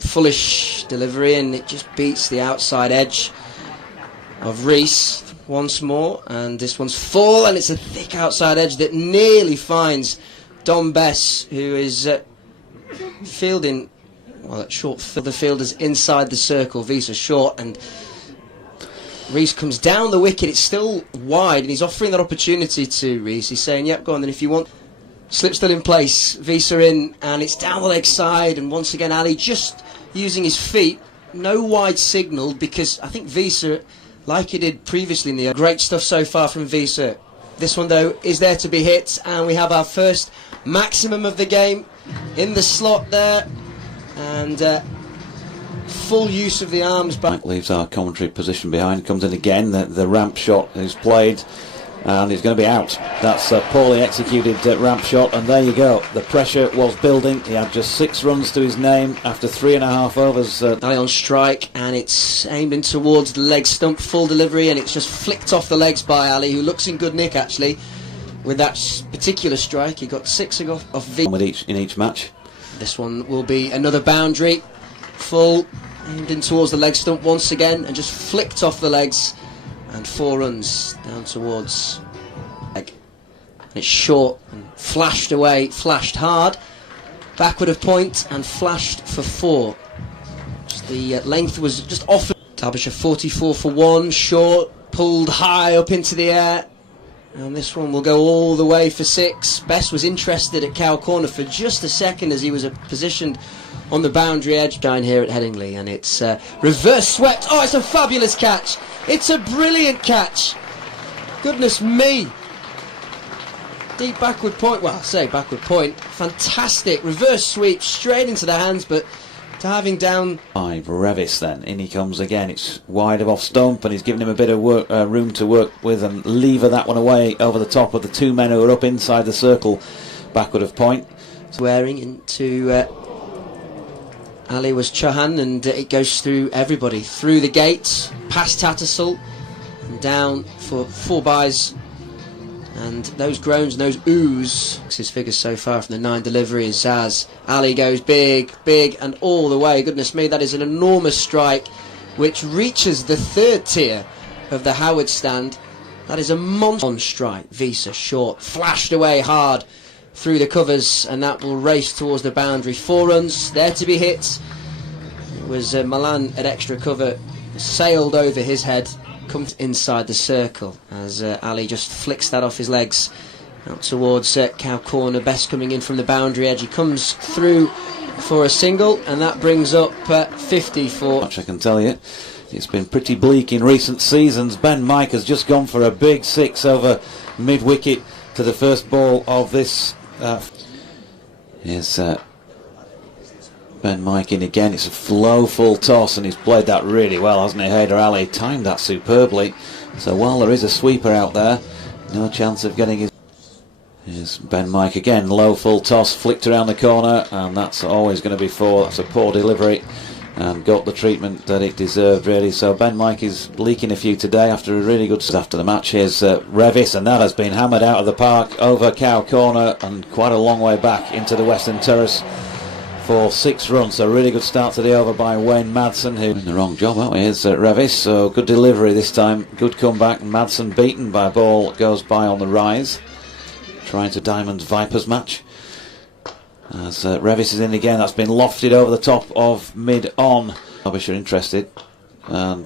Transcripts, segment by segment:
Foolish delivery, and it just beats the outside edge of Rees once more, and this one's full, and it's a thick outside edge that nearly finds Dom Bess, who is fielding, well, at short field. The fielder's inside the circle, Visa short, and Rees comes down the wicket. It's still wide, and he's offering that opportunity to Rees. He's saying, yep, go on then if you want. Slip still in place, Visa in, and it's down the leg side, and once again Ali just using his feet. No wide signal, because I think Visa, like he did previously in the great stuff so far from Visa. This one though is there to be hit, and we have our first maximum of the game in the slot there, and full use of the arms. Mike leaves our commentary position behind, comes in again, the ramp shot is played, and it's going to be out. That's a poorly executed ramp shot, and there you go. The pressure was building. He had just 6 runs to his name after 3.5 overs. Ali on strike, and it's aimed in towards the leg stump, full delivery, and it's just flicked off the legs by Ali, who looks in good nick actually with that particular strike. He got 6 off V. In each match. This one will be another boundary, full, aimed in towards the leg stump once again, and just flicked off the legs. And 4 runs down towards leg. And it's short and flashed away, flashed hard, backward of point and flashed for 4. Just the length was just off. Derbyshire 44 for 1, short, pulled high up into the air, and this one will go all the way for 6. Bess was interested at cow corner for just a second as he was positioned on the boundary edge down here at Headingley, and it's reverse swept. Oh, it's a fabulous catch. It's a brilliant catch. Goodness me. Deep backward point. Well, I say backward point. Fantastic. Reverse sweep straight into the hands, but to having down... 5, Revis then. In he comes again. It's wide of off stump, and he's given him a bit of room to work with, and lever that one away over the top of the 2 men who are up inside the circle. Backward of point. Wearing into... Ali was Chauhan, and it goes through everybody, through the gates, past Tattersall, and down for 4 byes, and those groans and those oohs. His figures so far from the 9 deliveries as Ali goes big, big, and all the way. Goodness me, that is an enormous strike which reaches the 3rd tier of the Howard stand. That is a monster on strike. Visa short, flashed away hard through the covers, and that will race towards the boundary. 4 runs there to be hit. It was Malan at extra cover, sailed over his head, comes inside the circle as Ali just flicks that off his legs out towards cow corner. Best coming in from the boundary edge. He comes through for a single, and that brings up 50 for... Much I can tell you, it's been pretty bleak in recent seasons. Ben Mike has just gone for a big 6 over mid-wicket to the first ball of this. Here's Ben Mike in again. It's a full toss, and he's played that really well, hasn't he? Haider Ali timed that superbly. So while there is a sweeper out there, no chance of getting his... Here's Ben Mike again, low full toss, flicked around the corner, and that's always going to be 4. That's a poor delivery, and got the treatment that it deserved really. So Ben Mike is leaking a few today after a really good after the match. Here's Revis, and that has been hammered out of the park over cow corner and quite a long way back into the Western Terrace for 6 runs. So really good start to the over by Wayne Madsen, who in the wrong job, aren't we? Here's Revis, so good delivery this time, good comeback. Madsen beaten by a ball that goes by on the rise, trying to Diamond's Vipers match. As Revis is in again, that's been lofted over the top of mid-on. Derbyshire interested, and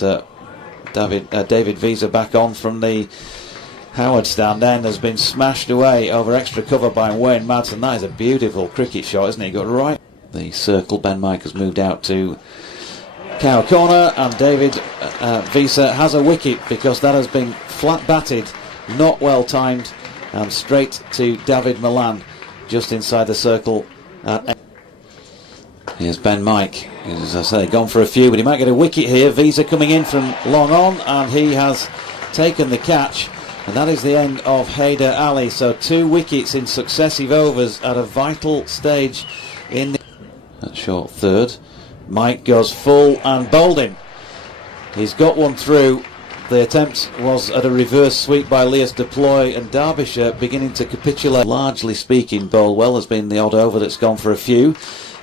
David Visa back on from the Howard stand end has been smashed away over extra cover by Wayne Madsen. That is a beautiful cricket shot, isn't it? Got right the circle. Ben Mike has moved out to cow corner, and David Visa has a wicket because that has been flat batted, not well timed, and straight to Dawid Malan just inside the circle. Here's Ben Mike, as I say, gone for a few, but he might get a wicket here. Visa coming in from long on, and he has taken the catch, and that is the end of Haider Ali. So 2 wickets in successive overs at a vital stage in that short 3rd. Mike goes full and bowled him. He's got one through. The attempt was at a reverse sweep by Leas Deploy, and Derbyshire beginning to capitulate. Largely speaking, bowled well. There's been the odd over that's gone for a few.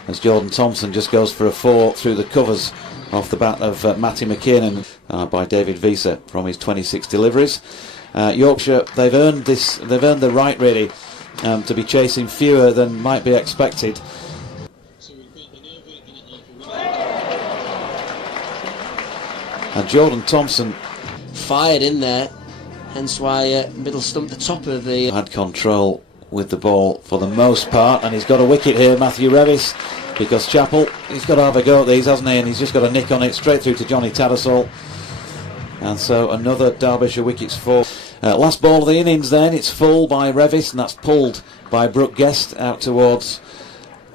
as Jordan Thompson just goes for a 4 through the covers off the bat of Matty McKinnon by David Visa from his 26 deliveries. Yorkshire, they've earned the right really to be chasing fewer than might be expected. And Jordan Thompson fired in there, hence why middle stump the top of the... had control with the ball for the most part, and he's got a wicket here, Matthew Revis, because Chappell, he's got to have a go at these, hasn't he, and he's just got a nick on it straight through to Johnny Tattersall. And so another Derbyshire wicket's full. Last ball of the innings then, it's full by Revis, and that's pulled by Brooke Guest out towards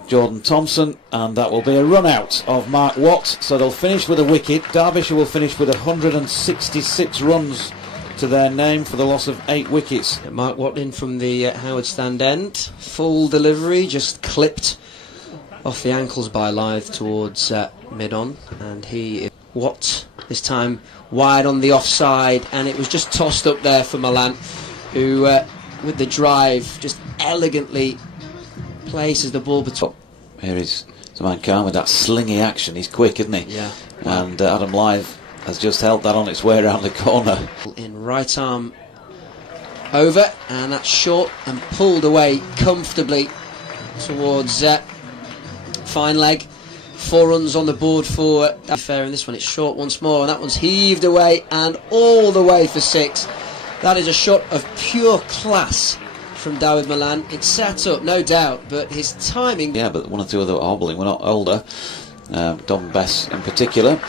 Jordan Thompson, and that will be a run out of Mark Watt, so they'll finish with a wicket. Derbyshire will finish with 166 runs to their name for the loss of 8 wickets. Mark Watt in from the Howard stand end, full delivery, just clipped off the ankles by Lyth towards mid-on, and Watt this time wide on the offside, and it was just tossed up there for Malan, who with the drive just elegantly places the ball between. Here is Zaman Khan with that slingy action. He's quick, isn't he? Yeah. And Adam Lyth has just helped that on its way around the corner. In right arm over, and that's short and pulled away comfortably towards fine leg. 4 runs on the board for fair in this one. It's short once more, and that one's heaved away and all the way for 6. That is a shot of pure class from Dawid Malan. It's set up, no doubt, but his timing... Yeah, but 1 or 2 other hobbling. We're not older. Dom Bess in particular.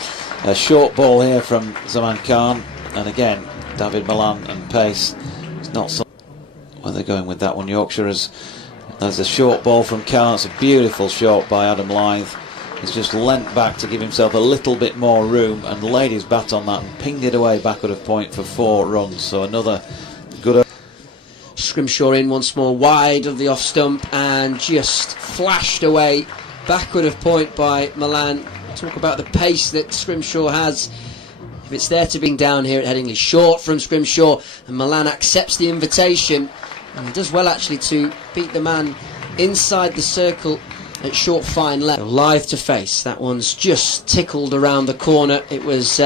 A short ball here from Zaman Khan, and again, Dawid Malan and pace. It's not so... Where they're going with that one, Yorkshire, there's a short ball from Khan. It's a beautiful shot by Adam Lyth. He's just leant back to give himself a little bit more room and laid his bat on that and pinged it away backward of point for 4 runs. So another good... Scrimshaw in once more, wide of the off stump, and just flashed away backward of point by Malan. Talk about the pace that Scrimshaw has. If it's there to be down here at Headingley, short from Scrimshaw, and Malan accepts the invitation, and he does well actually to beat the man inside the circle at short fine left. Lyth to face, that one's just tickled around the corner. It was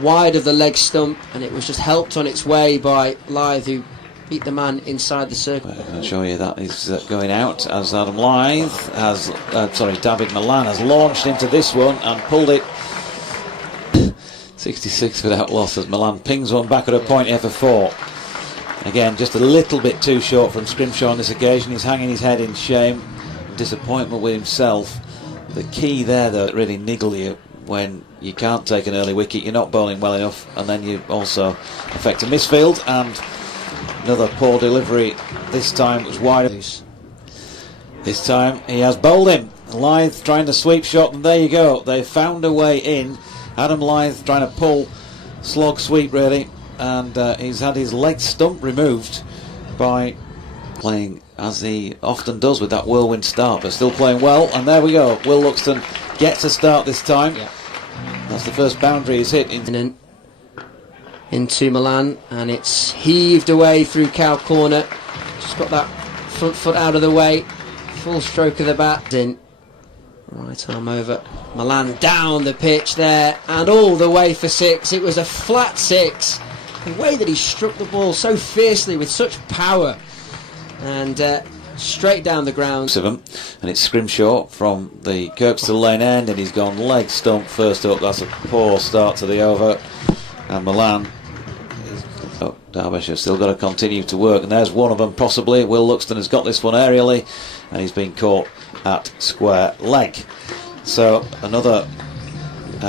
wide of the leg stump, and it was just helped on its way by Lyth, who beat the man inside the circle. I'll show you that is going out as Adam Lyth has, Dawid Malan has launched into this one and pulled it 66 without loss as Malan pings one back at a point here for 4. Again, just a little bit too short from Scrimshaw on this occasion. He's hanging his head in shame, disappointment with himself. The key there though, that really niggle you when you can't take an early wicket, you're not bowling well enough, and then you also affect a misfield, and another poor delivery. This time it was wide. This time he has bowled him. Lyth trying the sweep shot, and there you go. They found a way in. Adam Lyth trying to pull slog sweep really, and he's had his leg stump removed by playing as he often does with that whirlwind start, but still playing well. And there we go. Will Luxton gets a start this time. Yeah. That's the first boundary he's hit into Malan, and it's heaved away through cow corner. Just got that front foot out of the way. Full stroke of the bat. In right arm over. Malan down the pitch there, and all the way for 6. It was a flat 6. The way that he struck the ball so fiercely with such power, and straight down the ground. And it's Scrimshaw from the Kirkstall Lane end, and he's gone leg stump first up. That's a poor start to the over, and Malan Derbyshire still got to continue to work, and there's one of them possibly. Will Luxton has got this one aerially, and he's been caught at square leg. So another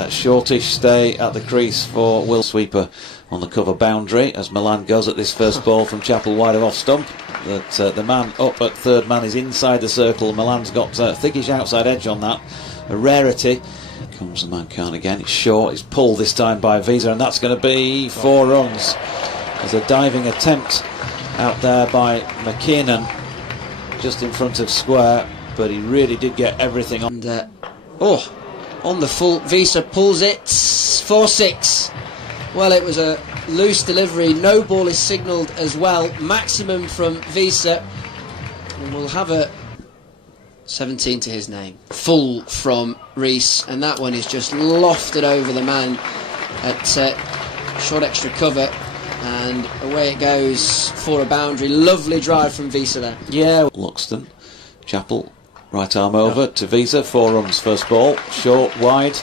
shortish stay at the crease for Will. Sweeper on the cover boundary as Malan goes at this first ball from Chappell wide of off stump. That the man up at third man is inside the circle. Malan's got thickish outside edge on that, a rarity. Comes the man Khan again. It's short. It's pulled this time by Visa, and that's going to be 4 runs. There's a diving attempt out there by McKinnon just in front of square, but he really did get everything on. And, on the full, Visa pulls it for 6. Well, it was a loose delivery. No ball is signalled as well. Maximum from Visa, and we'll have a 17 to his name. Full from Rees, and that one is just lofted over the man at short extra cover, and away it goes for a boundary. Lovely drive from Visa there. Yeah, Luxton, Chappell, right arm over to Visa, 4 runs first ball, short, wide.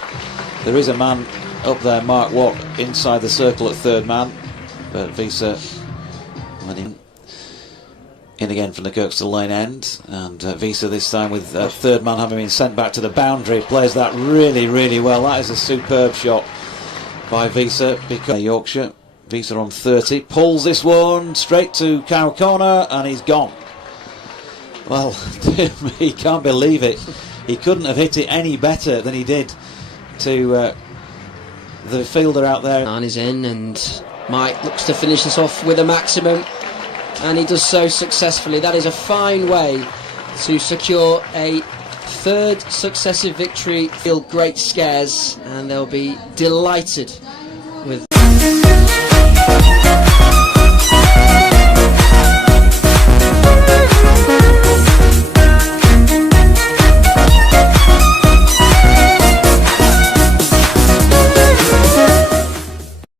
There is a man up there, Mark Watt, inside the circle at third man, but Visa let him in again from the Kirkstall Lane end, and Visa this time with third man having been sent back to the boundary, plays that really, really well. That is a superb shot by Visa, because Yorkshire. Visa on 30, pulls this one straight to cow corner, and he's gone. Well, he can't believe it. He couldn't have hit it any better than he did to the fielder out there. And he's in, and Mike looks to finish this off with a maximum, and he does so successfully. That is a fine way to secure a third successive victory. Feel great scares, and they'll be delighted with